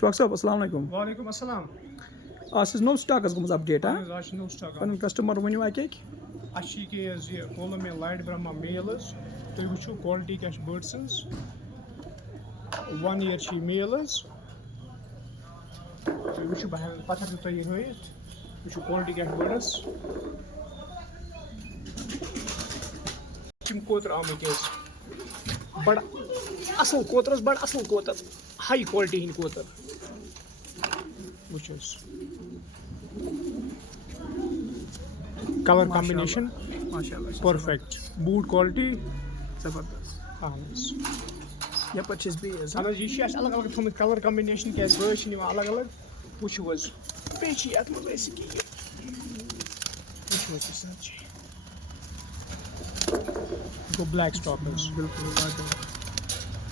Shwak sahab, assalamu alaikum. Walaikum assalam. As is no stock as goes update, huh? आज no stock When customer when you like अच्छी के ये कोलम में light Brahma Malus तो वुचु quality क्या birds 1 year ची Malus तो वुचु बाहर पता तो ये होइत वुचु क्वालिटी क्या बर्ड्स चिम कोतर आमतिस बड़ा असल कोतरस बड़ा असल कोतर हाई क्वालिटी हिन कोतर वुचुस कलर कॉम्बिनेशन माशाल्लाह परफेक्ट बूट क्वालिटी जबरदस्त हाँ ये परचेज भी है अगर ये शे अलग अलग थोड़ा कलर कॉम्बिनेशन क्या बर्ड्स निवा अलग अलग कुछ वाज पेची याद मुझे ऐसे की कुछ was such go black stalkers बिल्कुल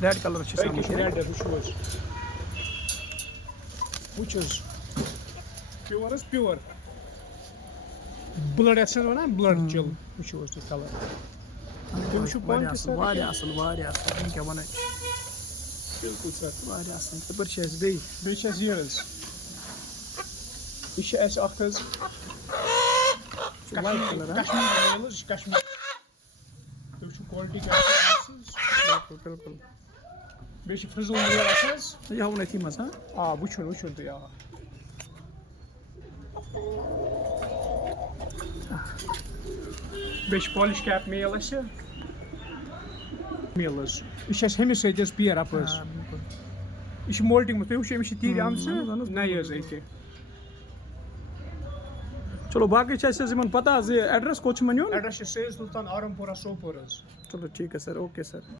रेड कलर अच्छे से red which was pure as pure blood essence ना blood chill which was the color तुम शू पान के सर वारिया असल क्या बने बिल्कुल सर वारिया असल तो परचेज भी बेचस years इश ऐसे अख्तज वाइट कलर है कश्मीर तुम शू क्वालिटी क्या बिल्कुल बेच फ्रिजल मेल essence ये हम नहीं थी मसा वुचुन तो या बेच पॉलिश कैप मेल ऐसे मेलस इश हमिस सज पियर अपस यह मोल्टिंग तुम वो तीर आम नयस अके चलो बाकी पता एड्रेस कोच मन एड्रेस सैयद सुल्तान आरमपोरा सोपोर चलो ठीक है सर ओके सर